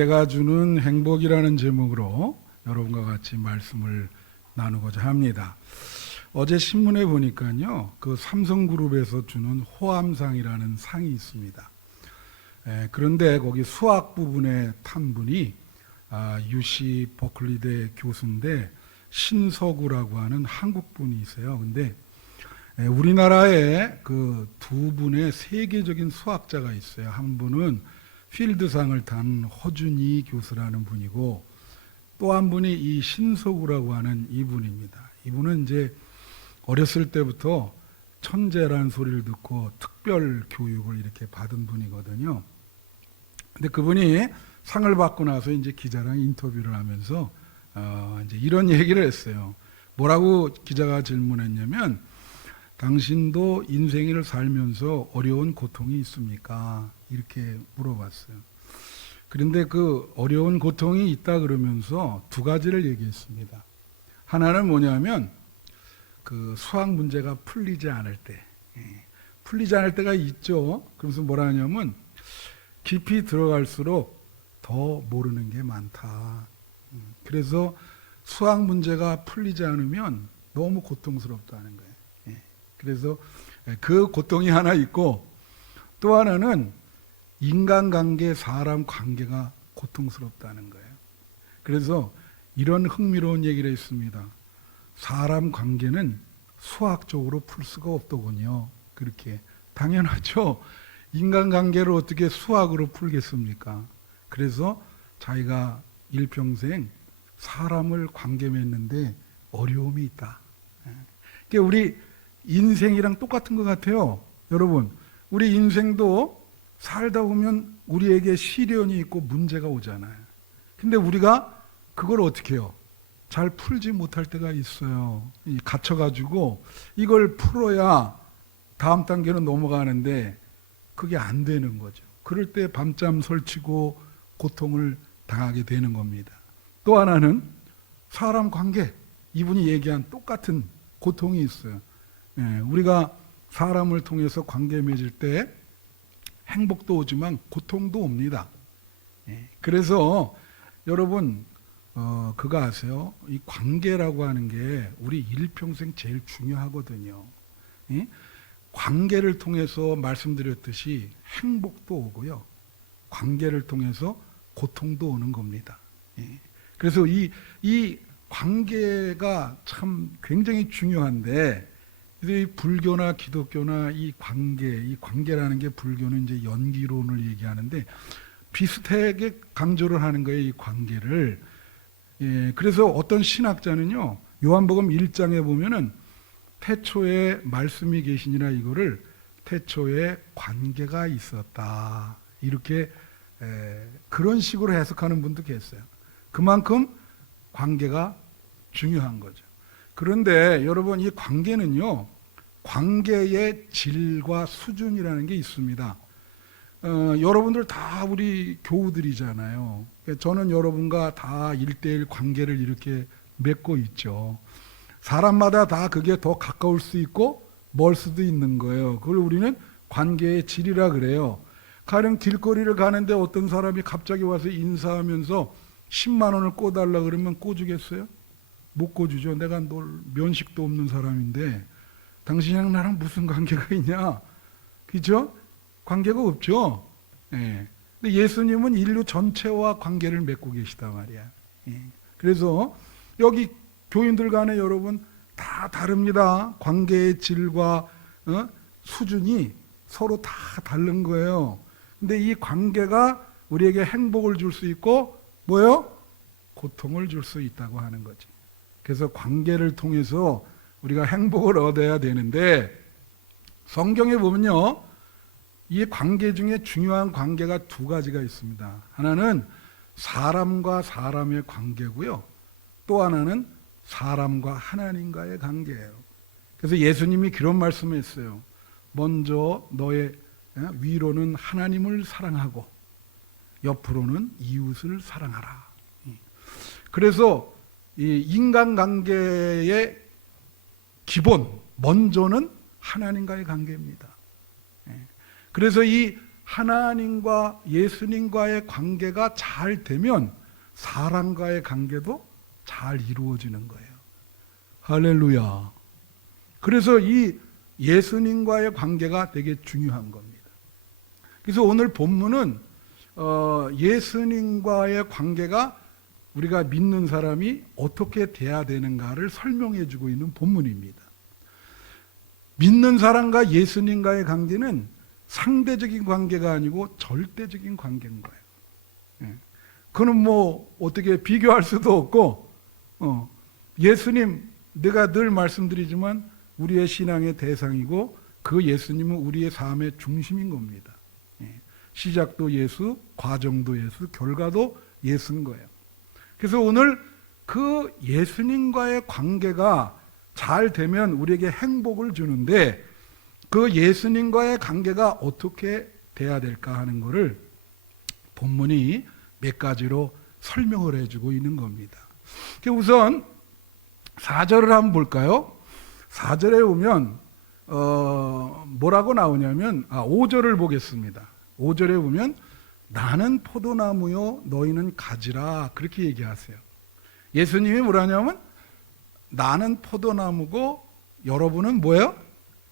관계가 주는 행복이라는 제목으로 여러분과 같이 말씀을 나누고자 합니다. 어제 신문에 보니까요, 그 삼성그룹에서 주는 호암상이라는 상이 있습니다. 그런데 거기 수학 부분에 탄 분이 UC 버클리대 교수인데 신서구라고 하는 한국 분이세요. 근데 우리나라에 그 두 분의 세계적인 수학자가 있어요. 한 분은 필드상을 탄 허준이 교수라는 분이고, 또 한 분이 이 신서구라고 하는 이분입니다. 이분은 이제 어렸을 때부터 천재라는 소리를 듣고 특별 교육을 이렇게 받은 분이거든요. 근데 그분이 상을 받고 나서 이제 기자랑 인터뷰를 하면서 이제 이런 얘기를 했어요. 뭐라고 기자가 질문했냐면, 당신도 인생을 살면서 어려운 고통이 있습니까? 이렇게 물어봤어요. 그런데 그 어려운 고통이 있다 그러면서 두 가지를 얘기했습니다. 하나는 뭐냐면 그 수학 문제가 풀리지 않을 때, 풀리지 않을 때가 있죠. 그래서 뭐라 하냐면 깊이 들어갈수록 더 모르는 게 많다. 그래서 수학 문제가 풀리지 않으면 너무 고통스럽다는 거예요. 그래서 그 고통이 하나 있고, 또 하나는 인간관계, 사람 관계가 고통스럽다는 거예요. 그래서 이런 흥미로운 얘기를 했습니다. 사람 관계는 수학적으로 풀 수가 없더군요. 그렇게 당연하죠. 인간관계를 어떻게 수학으로 풀겠습니까? 그래서 자기가 일평생 사람을 관계 맺는데 어려움이 있다. 그러니까 우리 인생이랑 똑같은 것 같아요. 여러분, 우리 인생도 살다 보면 우리에게 시련이 있고 문제가 오잖아요. 근데 우리가 그걸 어떻게 해요? 잘 풀지 못할 때가 있어요. 갇혀가지고 이걸 풀어야 다음 단계로 넘어가는데 그게 안 되는 거죠. 그럴 때 밤잠 설치고 고통을 당하게 되는 겁니다. 또 하나는 사람 관계, 이분이 얘기한 똑같은 고통이 있어요. 우리가 사람을 통해서 관계 맺을 때 행복도 오지만 고통도 옵니다. 그래서 여러분 그거 아세요? 이 관계라고 하는 게 우리 일평생 제일 중요하거든요. 관계를 통해서 말씀드렸듯이 행복도 오고요, 관계를 통해서 고통도 오는 겁니다. 그래서 이 관계가 참 굉장히 중요한데, 이 불교나 기독교나 이 관계라는 게, 불교는 이제 연기론을 얘기하는데 비슷하게 강조를 하는 거예요, 이 관계를. 그래서 어떤 신학자는요, 요한복음 1장에 보면은 태초에 말씀이 계시니라, 이거를 태초에 관계가 있었다, 이렇게 그런 식으로 해석하는 분도 계세요. 그만큼 관계가 중요한 거죠. 그런데 여러분, 이 관계는요, 관계의 질과 수준이라는 게 있습니다. 여러분들 다 우리 교우들이잖아요. 저는 여러분과 다 1:1 관계를 이렇게 맺고 있죠. 사람마다 다 그게 더 가까울 수 있고 멀 수도 있는 거예요. 그걸 우리는 관계의 질이라 그래요. 가령 길거리를 가는데 어떤 사람이 갑자기 와서 인사하면서 10만 원을 꿔달라 그러면 꿔주겠어요? 못 꿔주죠. 내가 널 면식도 없는 사람인데 당신이랑 나랑 무슨 관계가 있냐? 그죠? 관계가 없죠. 근데 예수님은 인류 전체와 관계를 맺고 계시다 말이야. 그래서 여기 교인들 간에 여러분 다 다릅니다. 관계의 질과 수준이 서로 다 다른 거예요. 근데 이 관계가 우리에게 행복을 줄 수 있고 뭐요? 고통을 줄 수 있다고 하는 거지. 그래서 관계를 통해서 우리가 행복을 얻어야 되는데, 성경에 보면요, 이 관계 중에 중요한 관계가 두 가지가 있습니다. 하나는 사람과 사람의 관계고요, 또 하나는 사람과 하나님과의 관계예요. 그래서 예수님이 그런 말씀을 했어요. 먼저 너의 위로는 하나님을 사랑하고 옆으로는 이웃을 사랑하라. 그래서 이 인간관계의 기본, 먼저는 하나님과의 관계입니다. 그래서 이 하나님과 예수님과의 관계가 잘 되면 사람과의 관계도 잘 이루어지는 거예요. 할렐루야. 그래서 이 예수님과의 관계가 되게 중요한 겁니다. 그래서 오늘 본문은 예수님과의 관계가 우리가 믿는 사람이 어떻게 돼야 되는가를 설명해 주고 있는 본문입니다. 믿는 사람과 예수님과의 관계는 상대적인 관계가 아니고 절대적인 관계인 거예요. 그거는 뭐 어떻게 비교할 수도 없고, 예수님, 내가 늘 말씀드리지만 우리의 신앙의 대상이고 그 예수님은 우리의 삶의 중심인 겁니다. 시작도 예수, 과정도 예수, 결과도 예수인 거예요. 그래서 오늘 그 예수님과의 관계가 잘 되면 우리에게 행복을 주는데 그 예수님과의 관계가 어떻게 돼야 될까 하는 것을 본문이 몇 가지로 설명을 해주고 있는 겁니다. 우선 4절을 한번 볼까요? 4절에 보면 뭐라고 나오냐면 5절을 보겠습니다. 5절에 보면 나는 포도나무요 너희는 가지라 그렇게 얘기하세요. 예수님이 뭐라냐면 나는 포도나무고 여러분은 뭐예요?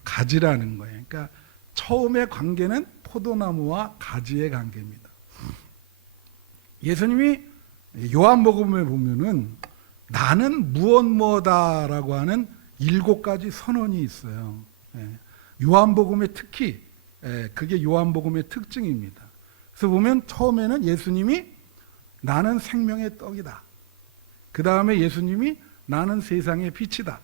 가지라는 거예요. 그러니까 처음의 관계는 포도나무와 가지의 관계입니다. 예수님이 요한복음에 보면은 나는 무엇 뭐다라고 하는 7가지 선언이 있어요. 요한복음에 특히 그게 요한복음의 특징입니다. 그래서 보면 처음에는 예수님이 나는 생명의 떡이다. 그 다음에 예수님이 나는 세상의 빛이다.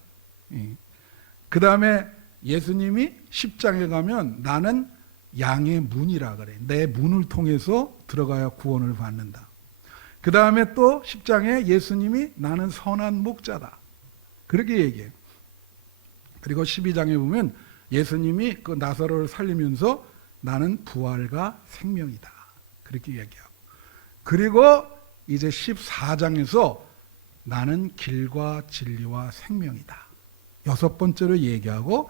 그 다음에 예수님이 10장에 가면 나는 양의 문이라 그래. 내 문을 통해서 들어가야 구원을 받는다. 그 다음에 또 10장에 예수님이 나는 선한 목자다. 그렇게 얘기해요. 그리고 12장에 보면 예수님이 그 나사로를 살리면서 나는 부활과 생명이다. 그렇게 얘기하고. 그리고 이제 14장에서 나는 길과 진리와 생명이다. 6번째로 얘기하고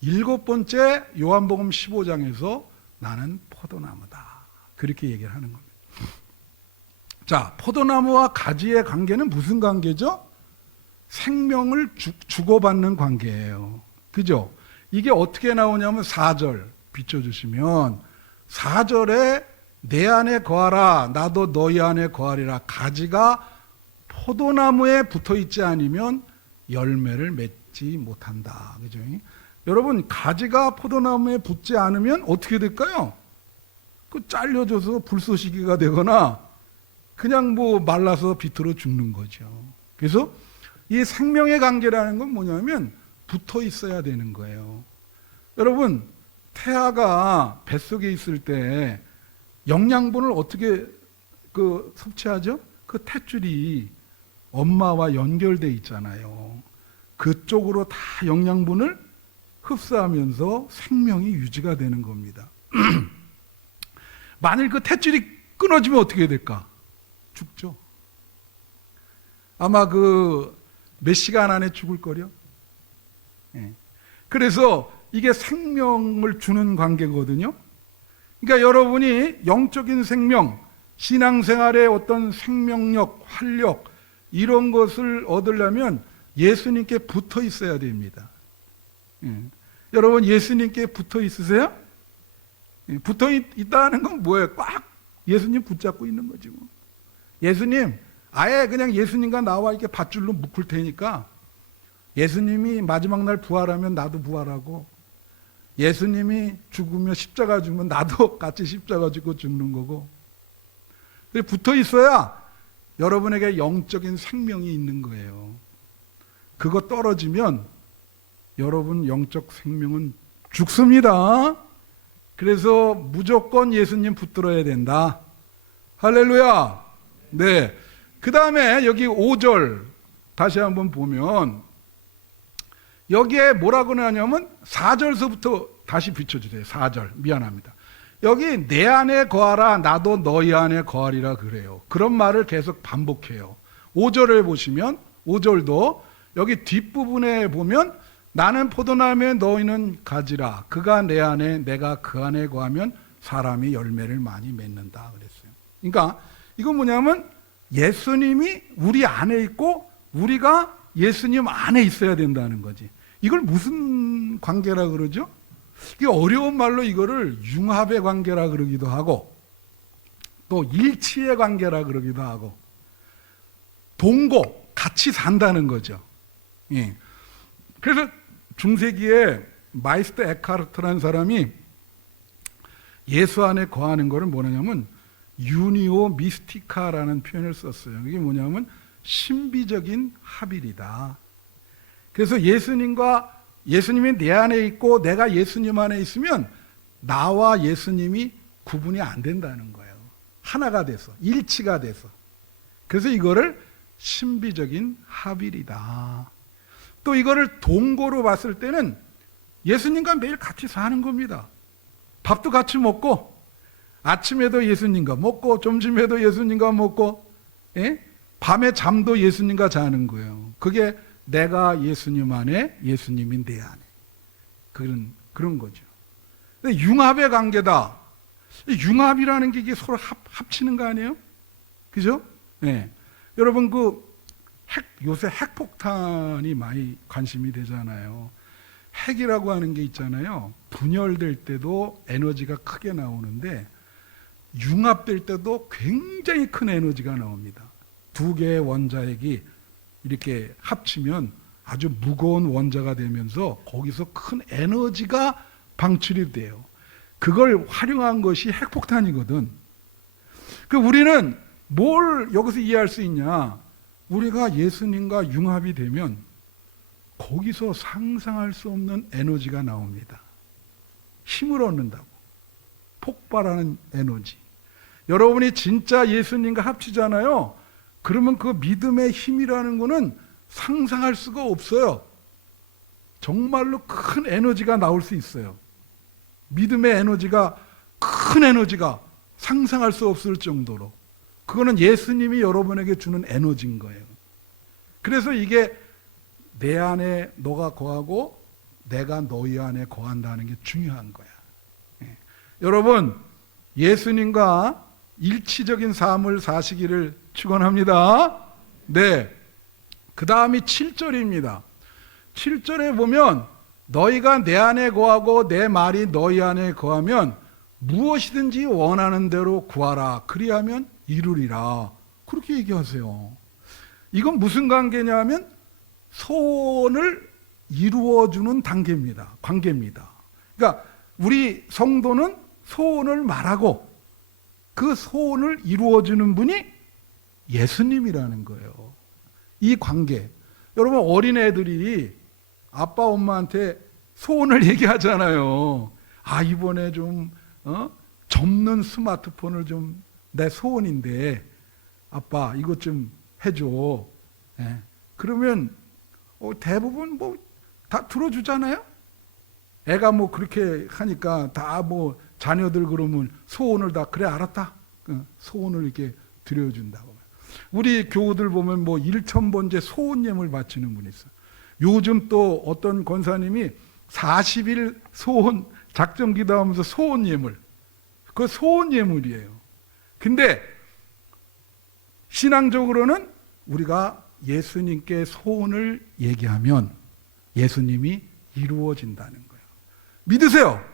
7번째 요한복음 15장에서 나는 포도나무다. 그렇게 얘기를 하는 겁니다. 자, 포도나무와 가지의 관계는 무슨 관계죠? 생명을 주고받는 관계예요. 그죠? 이게 어떻게 나오냐면 4절 비춰주시면 4절에 내 안에 거하라 나도 너희 안에 거하리라. 가지가 포도나무에 붙어있지 않으면 열매를 맺지 못한다. 그죠? 여러분 가지가 포도나무에 붙지 않으면 어떻게 될까요? 그 잘려져서 불쏘시개가 되거나 그냥 뭐 말라서 비틀어 죽는 거죠. 그래서 이 생명의 관계라는 건 뭐냐면 붙어 있어야 되는 거예요. 여러분 태아가 뱃속에 있을 때 영양분을 어떻게 섭취하죠? 그 탯줄이 엄마와 연결돼 있잖아요. 그쪽으로 다 영양분을 흡수하면서 생명이 유지가 되는 겁니다. 만일 그 탯줄이 끊어지면 어떻게 될까? 죽죠. 아마 몇 시간 안에 죽을 거려. 그래서 이게 생명을 주는 관계거든요. 그러니까 여러분이 영적인 생명, 신앙생활의 어떤 생명력, 활력 이런 것을 얻으려면 예수님께 붙어 있어야 됩니다. 여러분 예수님께 붙어 있으세요? 붙어 있다는 건 뭐예요? 꽉 예수님 붙잡고 있는 거지 뭐. 예수님 아예 그냥 예수님과 나와 이렇게 밧줄로 묶을 테니까 예수님이 마지막 날 부활하면 나도 부활하고 예수님이 죽으면 십자가 죽으면 나도 같이 십자가 죽고 죽는 거고 붙어 있어야 여러분에게 영적인 생명이 있는 거예요. 그거 떨어지면 여러분 영적 생명은 죽습니다. 그래서 무조건 예수님 붙들어야 된다. 할렐루야. 네. 그 다음에 여기 5절 다시 한번 보면 여기에 뭐라고 하냐면 4절서부터 다시 비춰주세요. 4절 미안합니다. 여기 내 안에 거하라 나도 너희 안에 거하리라 그래요. 그런 말을 계속 반복해요. 5절을 보시면 5절도 여기 뒷부분에 보면 나는 포도나무에 너희는 가지라 그가 내 안에 내가 그 안에 거하면 사람이 열매를 많이 맺는다 그랬어요. 그러니까 이건 뭐냐면 예수님이 우리 안에 있고 우리가 예수님 안에 있어야 된다는 거지. 이걸 무슨 관계라 그러죠? 이게 어려운 말로 이거를 융합의 관계라 그러기도 하고 또 일치의 관계라 그러기도 하고 동거, 같이 산다는 거죠. 예. 그래서 중세기에 마이스터 에카르트라는 사람이 예수 안에 거하는 것을 뭐냐면 유니오 미스티카라는 표현을 썼어요. 이게 뭐냐면 신비적인 합일이다. 그래서 예수님이 내 안에 있고 내가 예수님 안에 있으면 나와 예수님이 구분이 안 된다는 거예요. 하나가 돼서, 일치가 돼서. 그래서 이거를 신비적인 합일이다. 또 이거를 동거로 봤을 때는 예수님과 매일 같이 사는 겁니다. 밥도 같이 먹고 아침에도 예수님과 먹고 점심에도 예수님과 먹고 밤에 잠도 예수님과 자는 거예요. 그게 내가 예수님 안에 예수님이 내 안에 그런 거죠. 근데 융합의 관계다. 융합이라는 게 이게 서로 합치는 거 아니에요? 그죠? 네. 여러분 요새 핵폭탄이 많이 관심이 되잖아요. 핵이라고 하는 게 있잖아요. 분열될 때도 에너지가 크게 나오는데 융합될 때도 굉장히 큰 에너지가 나옵니다. 두 개의 원자핵이 이렇게 합치면 아주 무거운 원자가 되면서 거기서 큰 에너지가 방출이 돼요. 그걸 활용한 것이 핵폭탄이거든. 우리는 뭘 여기서 이해할 수 있냐? 우리가 예수님과 융합이 되면 거기서 상상할 수 없는 에너지가 나옵니다. 힘을 얻는다고. 폭발하는 에너지. 여러분이 진짜 예수님과 합치잖아요. 그러면 그 믿음의 힘이라는 거는 상상할 수가 없어요. 정말로 큰 에너지가 나올 수 있어요. 믿음의 에너지가, 큰 에너지가 상상할 수 없을 정도로. 그거는 예수님이 여러분에게 주는 에너지인 거예요. 그래서 이게 내 안에 너가 거하고 내가 너희 안에 거한다는 게 중요한 거야. 여러분, 예수님과 일치적인 삶을 사시기를 축원합니다. 네. 그 다음이 7절입니다. 7절에 보면 너희가 내 안에 거하고 내 말이 너희 안에 거하면 무엇이든지 원하는 대로 구하라. 그리하면 이루리라. 그렇게 얘기하세요. 이건 무슨 관계냐면 소원을 이루어주는 단계입니다. 관계입니다. 그러니까 우리 성도는 소원을 말하고 그 소원을 이루어주는 분이 예수님이라는 거예요. 이 관계. 여러분, 어린애들이 아빠 엄마한테 소원을 얘기하잖아요. 이번에 좀 접는 스마트폰을 좀 내 소원인데 아빠 이것 좀 해줘. 그러면 대부분 다 들어주잖아요. 애가 그렇게 하니까 다 자녀들 그러면 소원을 다 그래 알았다. 소원을 이렇게 드려준다고. 우리 교우들 보면 1,000번째 소원 예물 바치는 분이 있어요. 요즘 또 어떤 권사님이 40일 소원 작정 기도하면서 소원 예물. 그 소원 예물이에요. 근데 신앙적으로는 우리가 예수님께 소원을 얘기하면 예수님이 이루어진다는 거예요. 믿으세요.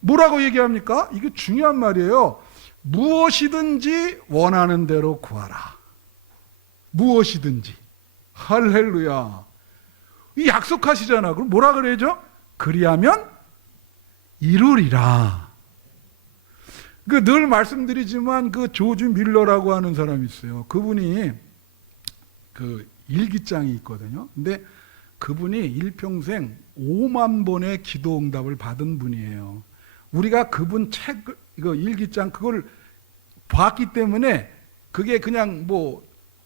뭐라고 얘기합니까? 이게 중요한 말이에요. 무엇이든지 원하는 대로 구하라. 무엇이든지. 할렐루야. 이 약속하시잖아. 그럼 뭐라 그래야죠? 그리하면 이루리라. 늘 말씀드리지만 조지 밀러라고 하는 사람이 있어요. 그분이 일기장이 있거든요. 근데 그분이 일평생 5만 번의 기도 응답을 받은 분이에요. 우리가 그분 책, 일기장 그걸 봤기 때문에 그게 그냥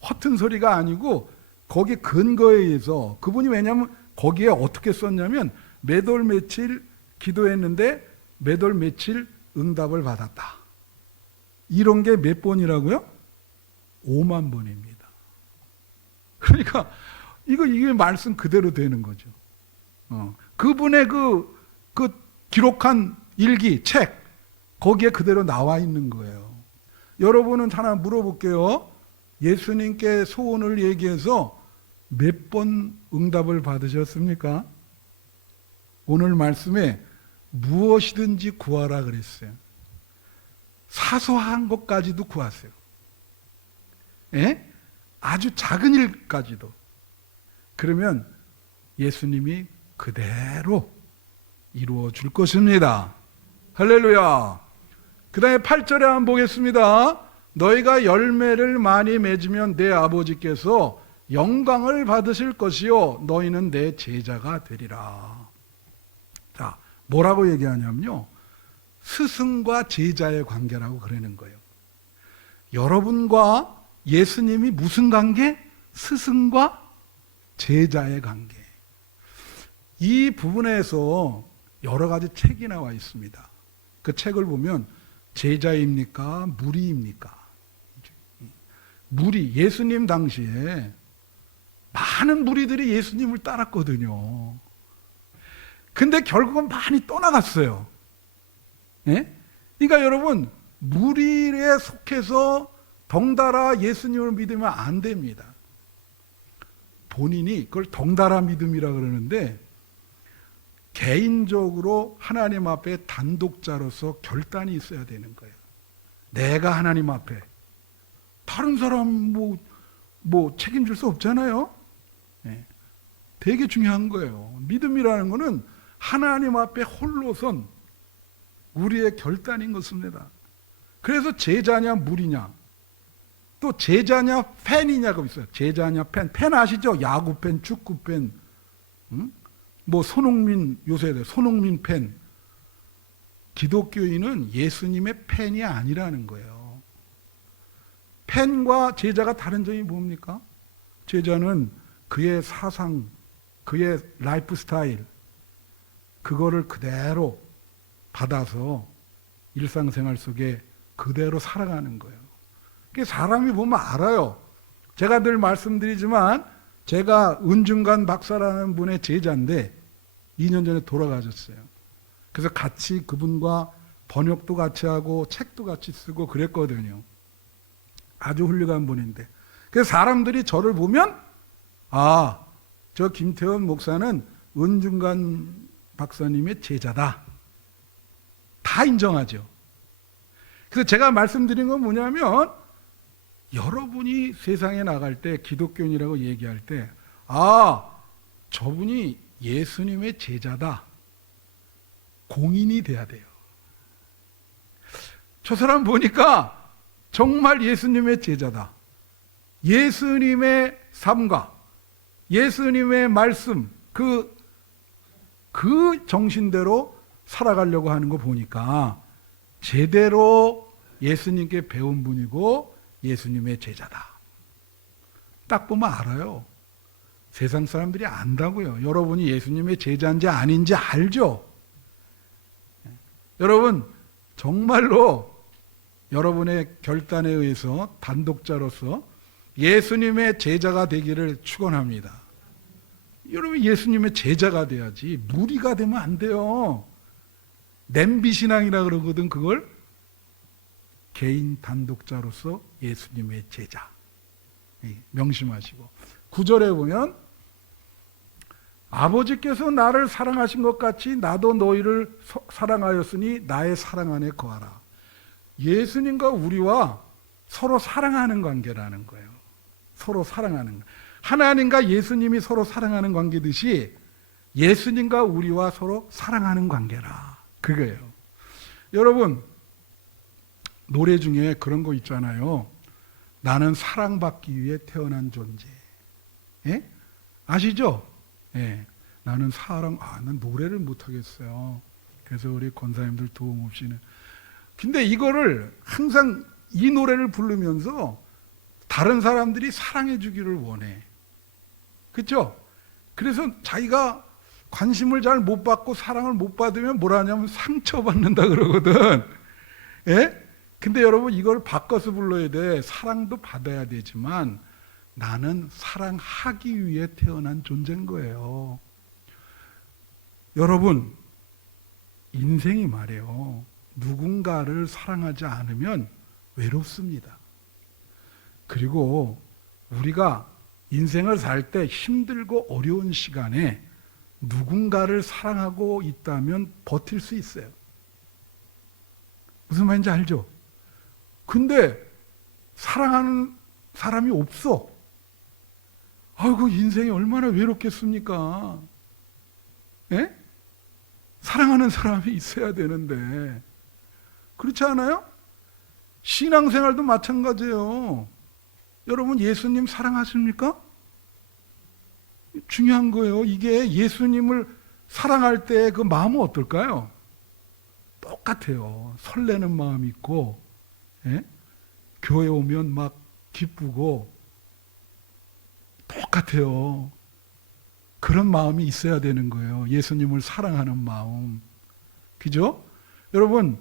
허튼 소리가 아니고 거기에 근거에 의해서 그분이 왜냐하면 거기에 어떻게 썼냐면 몇 월 며칠 기도했는데 몇 월 며칠 응답을 받았다. 이런 게 몇 번이라고요? 5만 번입니다. 그러니까 이게 말씀 그대로 되는 거죠. 그분의 그 기록한 일기, 책, 거기에 그대로 나와 있는 거예요. 여러분은 하나 물어볼게요. 예수님께 소원을 얘기해서 몇 번 응답을 받으셨습니까? 오늘 말씀에 무엇이든지 구하라 그랬어요. 사소한 것까지도 구하세요. 예? 아주 작은 일까지도. 그러면 예수님이 그대로 이루어 줄 것입니다. 할렐루야. 그 다음에 8절에 한번 보겠습니다. 너희가 열매를 많이 맺으면 내 아버지께서 영광을 받으실 것이요 너희는 내 제자가 되리라. 자, 뭐라고 얘기하냐면요, 스승과 제자의 관계라고 그러는 거예요. 여러분과 예수님이 무슨 관계? 스승과 제자의 관계. 이 부분에서 여러 가지 책이 나와 있습니다. 그 책을 보면 제자입니까? 무리입니까? 무리, 예수님 당시에 많은 무리들이 예수님을 따랐거든요. 근데 결국은 많이 떠나갔어요. 예? 그러니까 여러분, 무리에 속해서 덩달아 예수님을 믿으면 안 됩니다. 본인이 그걸 덩달아 믿음이라 그러는데, 개인적으로 하나님 앞에 단독자로서 결단이 있어야 되는 거예요. 내가 하나님 앞에. 다른 사람 뭐 책임질 수 없잖아요. 네. 되게 중요한 거예요. 믿음이라는 거는 하나님 앞에 홀로선 우리의 결단인 것입니다. 그래서 제자냐 무리냐, 또 제자냐 팬이냐가 있어요. 제자냐 팬. 팬 아시죠? 야구 팬, 축구 팬, 뭐 손흥민, 요새 손흥민 팬. 기독교인은 예수님의 팬이 아니라는 거예요. 팬과 제자가 다른 점이 뭡니까? 제자는 그의 사상, 그의 라이프 스타일, 그거를 그대로 받아서 일상생활 속에 그대로 살아가는 거예요. 사람이 보면 알아요. 제가 늘 말씀드리지만 제가 은중관 박사라는 분의 제자인데 2년 전에 돌아가셨어요. 그래서 같이 그분과 번역도 같이 하고 책도 같이 쓰고 그랬거든요. 아주 훌륭한 분인데, 그래서 사람들이 저를 보면 아, 저 김태원 목사는 은중관 박사님의 제자다, 다 인정하죠. 그래서 제가 말씀드린 건 뭐냐면, 여러분이 세상에 나갈 때 기독교인이라고 얘기할 때 아, 저분이 예수님의 제자다, 공인이 돼야 돼요. 저 사람 보니까 정말 예수님의 제자다. 예수님의 삶과 예수님의 말씀, 그 정신대로 살아가려고 하는 거 보니까 제대로 예수님께 배운 분이고 예수님의 제자다. 딱 보면 알아요. 세상 사람들이 안다고요. 여러분이 예수님의 제자인지 아닌지 알죠? 여러분, 정말로 여러분의 결단에 의해서 단독자로서 예수님의 제자가 되기를 축원합니다. 여러분, 예수님의 제자가 돼야지 무리가 되면 안 돼요. 냄비신앙이라 그러거든. 그걸 개인 단독자로서 예수님의 제자, 명심하시고. 9절에 보면 아버지께서 나를 사랑하신 것 같이 나도 너희를 사랑하였으니 나의 사랑 안에 거하라. 예수님과 우리와 서로 사랑하는 관계라는 거예요. 서로 사랑하는 거. 하나님과 예수님이 서로 사랑하는 관계듯이 예수님과 우리와 서로 사랑하는 관계라. 그거예요. 여러분, 노래 중에 그런 거 있잖아요. 나는 사랑받기 위해 태어난 존재. 예? 아시죠? 예. 나는 난 노래를 못하겠어요. 그래서 우리 권사님들 도움 없이는. 근데 이거를 항상 이 노래를 부르면서 다른 사람들이 사랑해 주기를 원해. 그렇죠? 그래서 자기가 관심을 잘 못 받고 사랑을 못 받으면 뭐라 하냐면 상처받는다 그러거든. 예? 근데 여러분, 이걸 바꿔서 불러야 돼. 사랑도 받아야 되지만 나는 사랑하기 위해 태어난 존재인 거예요. 여러분, 인생이 말이에요. 누군가를 사랑하지 않으면 외롭습니다. 그리고 우리가 인생을 살 때 힘들고 어려운 시간에 누군가를 사랑하고 있다면 버틸 수 있어요. 무슨 말인지 알죠? 근데 사랑하는 사람이 없어. 아이고, 인생이 얼마나 외롭겠습니까? 예? 사랑하는 사람이 있어야 되는데. 그렇지 않아요? 신앙생활도 마찬가지예요. 여러분, 예수님 사랑하십니까? 중요한 거예요. 이게 예수님을 사랑할 때 그 마음은 어떨까요? 똑같아요. 설레는 마음이 있고, 예? 교회 오면 막 기쁘고, 똑같아요. 그런 마음이 있어야 되는 거예요. 예수님을 사랑하는 마음. 그죠? 여러분,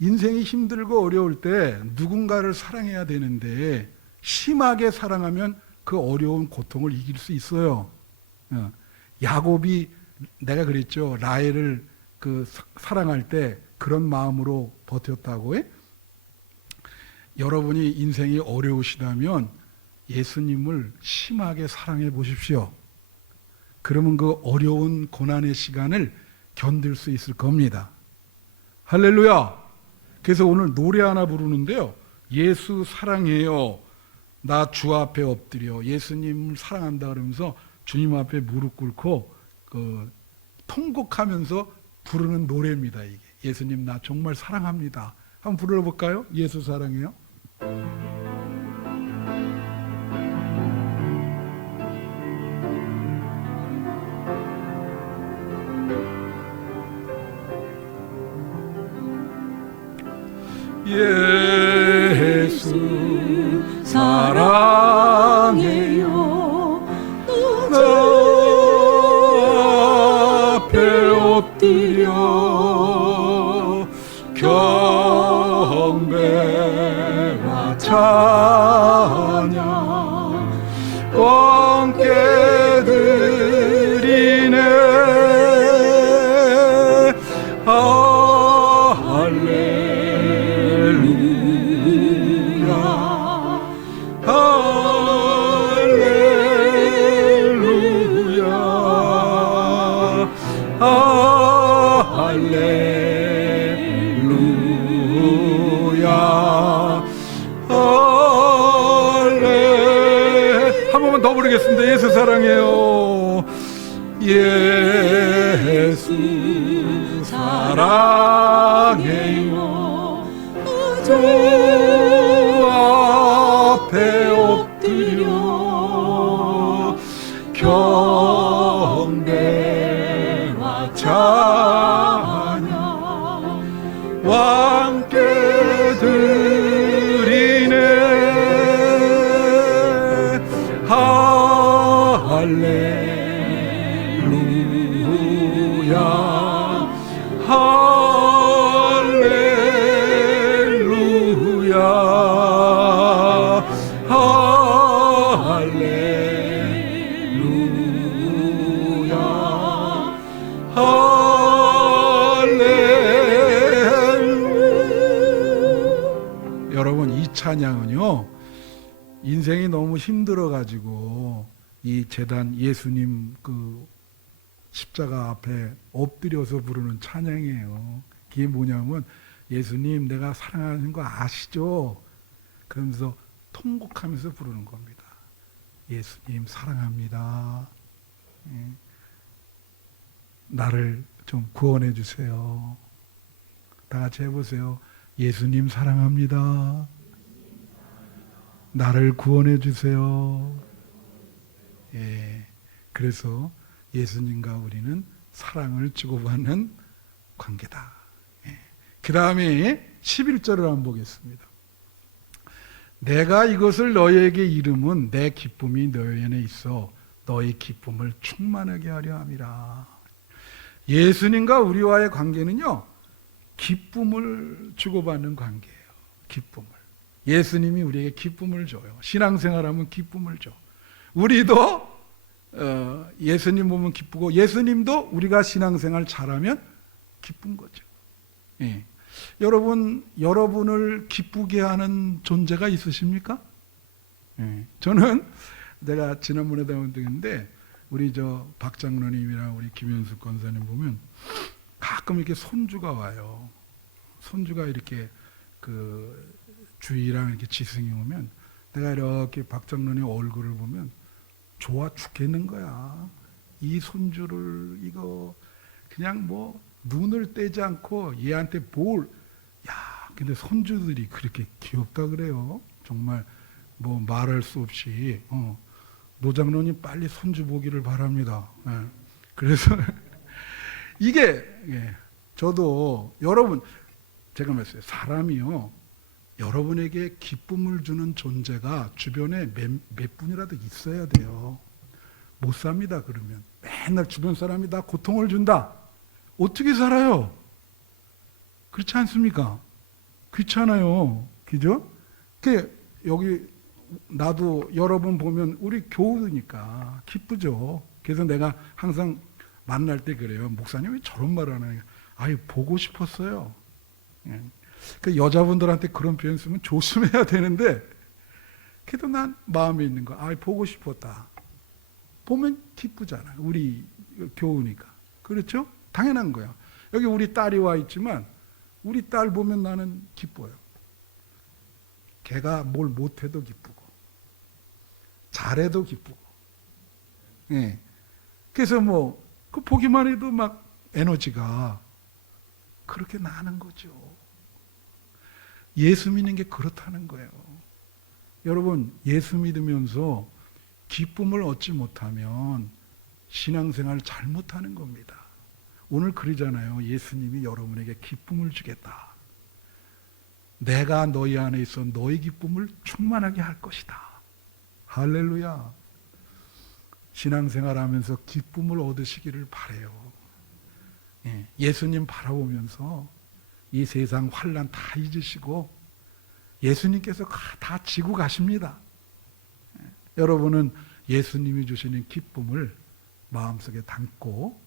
인생이 힘들고 어려울 때 누군가를 사랑해야 되는데 심하게 사랑하면 그 어려운 고통을 이길 수 있어요. 야곱이, 내가 그랬죠. 라헬을 사랑할 때 그런 마음으로 버텼다고 해? 여러분이 인생이 어려우시다면 예수님을 심하게 사랑해 보십시오. 그러면 그 어려운 고난의 시간을 견딜 수 있을 겁니다. 할렐루야! 그래서 오늘 노래 하나 부르는데요. 예수 사랑해요. 나 주 앞에 엎드려. 예수님을 사랑한다 그러면서 주님 앞에 무릎 꿇고 통곡하면서 부르는 노래입니다. 이게. 예수님 나 정말 사랑합니다. 한번 불러볼까요? 예수 사랑해요. 예수 사랑해요. 나 앞에 엎드려 경배와 찬양 함께 드리네. 한 번만 더 부르겠습니다. 예수 사랑해요. 예수 사랑해요. 주 앞에 엎드려 경배와 찬양 함께 드리네. 할렐루야 할렐루야 할렐루야 할렐루야. 여러분, 이 찬양은요, 인생이 너무 힘들어가지고 이 제단 예수님 십자가 앞에 엎드려서 부르는 찬양이에요. 그게 뭐냐면, 예수님 내가 사랑하는 거 아시죠? 그러면서 통곡하면서 부르는 겁니다. 예수님 사랑합니다. 나를 좀 구원해 주세요. 다 같이 해보세요. 예수님 사랑합니다. 나를 구원해 주세요. 예, 그래서 예수님과 우리는 사랑을 주고받는 관계다. 예. 그 다음에 11절을 한번 보겠습니다. 내가 이것을 너희에게 이름은 내 기쁨이 너희 안에 있어 너희 기쁨을 충만하게 하려 함이라. 예수님과 우리와의 관계는요, 기쁨을 주고받는 관계예요. 기쁨을. 예수님이 우리에게 기쁨을 줘요. 신앙생활하면 기쁨을 줘. 우리도 예수님 보면 기쁘고, 예수님도 우리가 신앙생활 잘하면 기쁜 거죠. 예. 여러분, 여러분을 기쁘게 하는 존재가 있으십니까? 예. 저는 내가 지난번에도 한데 우리 저 박장로님이랑 우리 김현숙 권사님 보면 가끔 이렇게 손주가 와요. 손주가 이렇게 그 주희랑 이렇게 지승이 오면 내가 이렇게 박장로님 얼굴을 보면 좋아 죽겠는 거야. 이 손주를 이거 그냥 뭐 눈을 떼지 않고 얘한테 근데 손주들이 그렇게 귀엽다 그래요. 정말 뭐 말할 수 없이 노장로님 빨리 손주 보기를 바랍니다. 예. 그래서 이게 저도 여러분 제가 말했어요. 사람이요 여러분에게 기쁨을 주는 존재가 주변에 몇 분이라도 있어야 돼요. 못 삽니다. 그러면 맨날 주변 사람이 나 고통을 준다. 어떻게 살아요? 그렇지 않습니까? 그렇잖아요. 그죠? 여기 나도 여러분 보면 우리 교우니까 기쁘죠. 그래서 내가 항상 만날 때 그래요. 목사님 왜 저런 말을 하나요? 아유 보고 싶었어요. 그 여자분들한테 그런 표현 쓰면 조심해야 되는데 그래도 난 마음에 있는 거. 아유 보고 싶었다. 보면 기쁘잖아요. 우리 교우니까. 그렇죠? 당연한 거야. 여기 우리 딸이 와 있지만 우리 딸 보면 나는 기뻐요. 걔가 뭘 못해도 기쁘고 잘해도 기쁘고. 예. 그래서 그 보기만 해도 막 에너지가 그렇게 나는 거죠. 예수 믿는 게 그렇다는 거예요. 여러분, 예수 믿으면서 기쁨을 얻지 못하면 신앙생활 잘못하는 겁니다. 오늘 그러잖아요. 예수님이 여러분에게 기쁨을 주겠다. 내가 너희 안에 있어 너희 기쁨을 충만하게 할 것이다. 할렐루야. 신앙생활 하면서 기쁨을 얻으시기를 바라요. 예수님 바라보면서 이 세상 환난 다 잊으시고 예수님께서 다 지고 가십니다. 여러분은 예수님이 주시는 기쁨을 마음속에 담고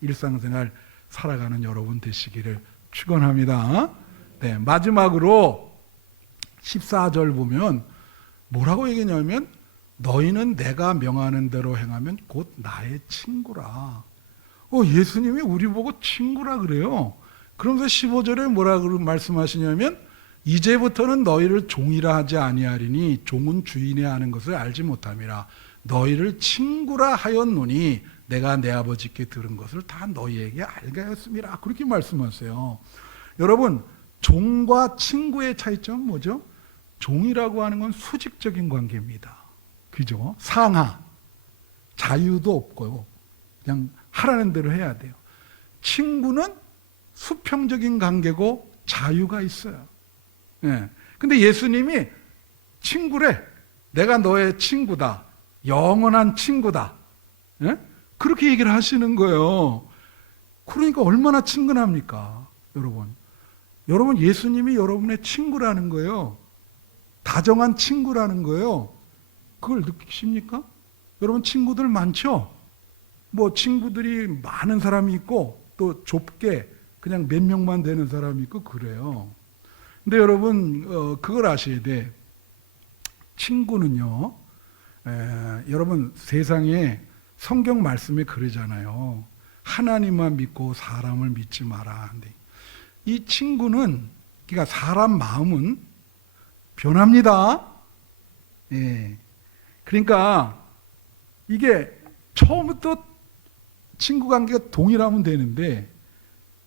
일상생활 살아가는 여러분 되시기를 축원합니다. 네, 마지막으로 14절 보면 뭐라고 얘기냐면 너희는 내가 명하는 대로 행하면 곧 나의 친구라. 예수님이 우리 보고 친구라 그래요. 그러면서 15절에 뭐라고 말씀하시냐면 이제부터는 너희를 종이라 하지 아니하리니 종은 주인의 하는 것을 알지 못함이라. 너희를 친구라 하였노니 내가 내 아버지께 들은 것을 다 너희에게 알게 하였음이라. 그렇게 말씀하세요. 여러분, 종과 친구의 차이점은 뭐죠? 종이라고 하는 건 수직적인 관계입니다. 그죠? 상하, 자유도 없고요. 그냥 하라는 대로 해야 돼요. 친구는 수평적인 관계고 자유가 있어요. 예. 근데 예수님이 친구래. 내가 너의 친구다. 영원한 친구다. 예? 그렇게 얘기를 하시는 거예요. 그러니까 얼마나 친근합니까? 여러분 예수님이 여러분의 친구라는 거예요. 다정한 친구라는 거예요. 그걸 느끼십니까? 여러분 친구들 많죠? 친구들이 많은 사람이 있고 또 좁게 그냥 몇 명만 되는 사람이 있고 그래요. 근데 여러분 그걸 아셔야 돼. 친구는요. 여러분 세상에 성경 말씀에 그러잖아요. 하나님만 믿고 사람을 믿지 마라. 근데 이 친구는 그러니까 사람 마음은 변합니다. 예. 그러니까 이게 처음부터 친구 관계가 동일하면 되는데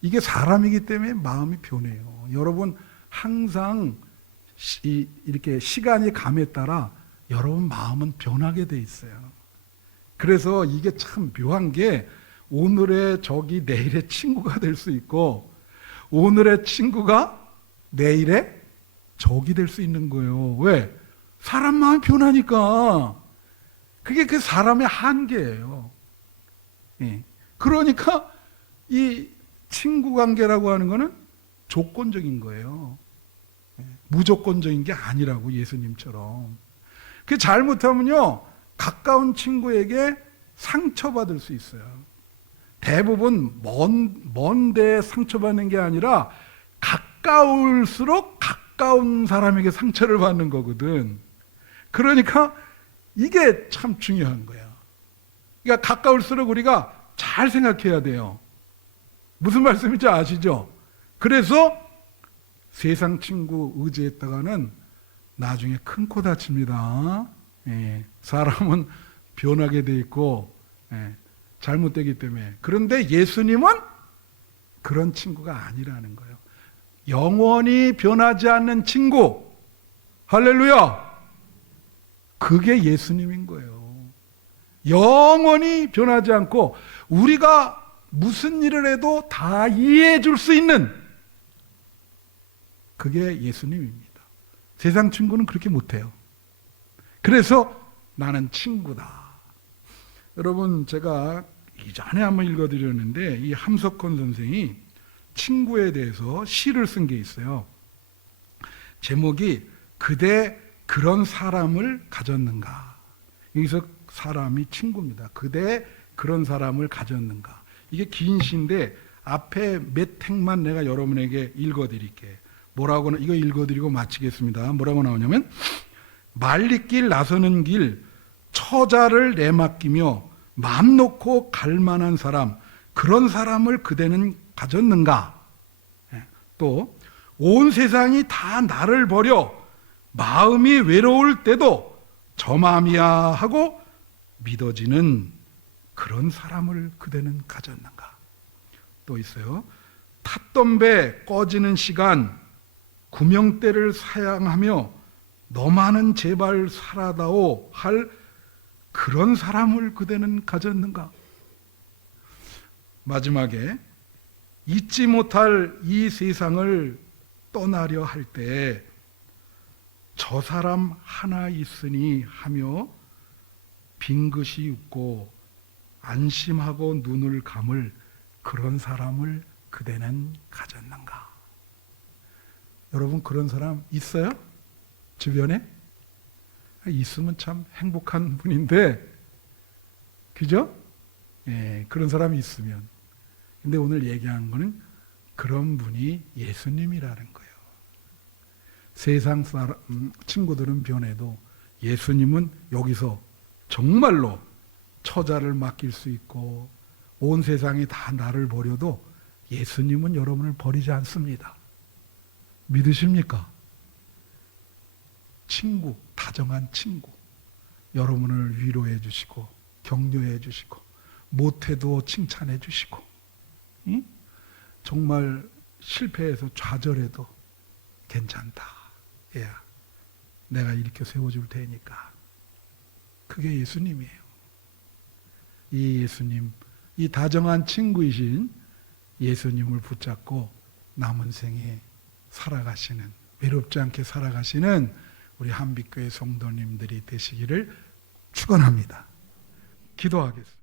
이게 사람이기 때문에 마음이 변해요. 여러분 항상 이렇게 시간이 감에 따라 여러분 마음은 변하게 돼 있어요. 그래서 이게 참 묘한 게 오늘의 적이 내일의 친구가 될 수 있고 오늘의 친구가 내일의 적이 될 수 있는 거예요. 왜? 사람 마음이 변하니까. 그게 그 사람의 한계예요. 예. 그러니까 이 친구 관계라고 하는 거는 조건적인 거예요. 무조건적인 게 아니라고 예수님처럼. 그 잘못하면요 가까운 친구에게 상처받을 수 있어요. 대부분 먼데 상처받는 게 아니라 가까울수록 가까운 사람에게 상처를 받는 거거든. 그러니까 이게 참 중요한 거야. 그러니까 가까울수록 우리가 잘 생각해야 돼요. 무슨 말씀인지 아시죠? 그래서 세상 친구 의지했다가는 나중에 큰 코 다칩니다. 예, 사람은 변하게 돼 있고 잘못되기 때문에. 그런데 예수님은 그런 친구가 아니라는 거예요. 영원히 변하지 않는 친구. 할렐루야. 그게 예수님인 거예요. 영원히 변하지 않고 우리가 무슨 일을 해도 다 이해해 줄 수 있는, 그게 예수님입니다. 세상 친구는 그렇게 못해요. 그래서 나는 친구다. 여러분, 제가 이전에 한번 읽어드렸는데 이 함석헌 선생이 친구에 대해서 시를 쓴 게 있어요. 제목이 그대 그런 사람을 가졌는가. 여기서 사람이 친구입니다. 그대 그런 사람을 가졌는가. 이게 긴 시인데 앞에 몇 행만 내가 여러분에게 읽어드릴게. 뭐라고, 이거 읽어드리고 마치겠습니다. 뭐라고 나오냐면, 말리길 나서는 길 처자를 내맡기며 마음 놓고 갈 만한 사람, 그런 사람을 그대는 가졌는가. 또 온 세상이 다 나를 버려 마음이 외로울 때도 저 마음이야 하고 믿어지는 그런 사람을 그대는 가졌는가. 또 있어요. 탔던 배 꺼지는 시간 구명대를 사양하며 너만은 제발 살아다오 할 그런 사람을 그대는 가졌는가. 마지막에 잊지 못할 이 세상을 떠나려 할 때 저 사람 하나 있으니 하며 빙긋이 웃고 안심하고 눈을 감을 그런 사람을 그대는 가졌는가. 여러분, 그런 사람 있어요? 주변에? 있으면 참 행복한 분인데, 그죠? 예, 그런 사람이 있으면. 근데 오늘 얘기하는 거는 그런 분이 예수님이라는 거예요. 세상 사람, 친구들은 변해도 예수님은 여기서 정말로 처자를 맡길 수 있고 온 세상이 다 나를 버려도 예수님은 여러분을 버리지 않습니다. 믿으십니까? 친구, 다정한 친구, 여러분을 위로해 주시고 격려해 주시고 못해도 칭찬해 주시고, 응? 정말 실패해서 좌절해도 괜찮다. 야, 내가 일으켜 세워줄 테니까. 그게 예수님이에요. 이 예수님, 이 다정한 친구이신 예수님을 붙잡고 남은 생에 살아가시는, 외롭지 않게 살아가시는 우리 한빛교회 성도님들이 되시기를 축원합니다. 기도하겠습니다.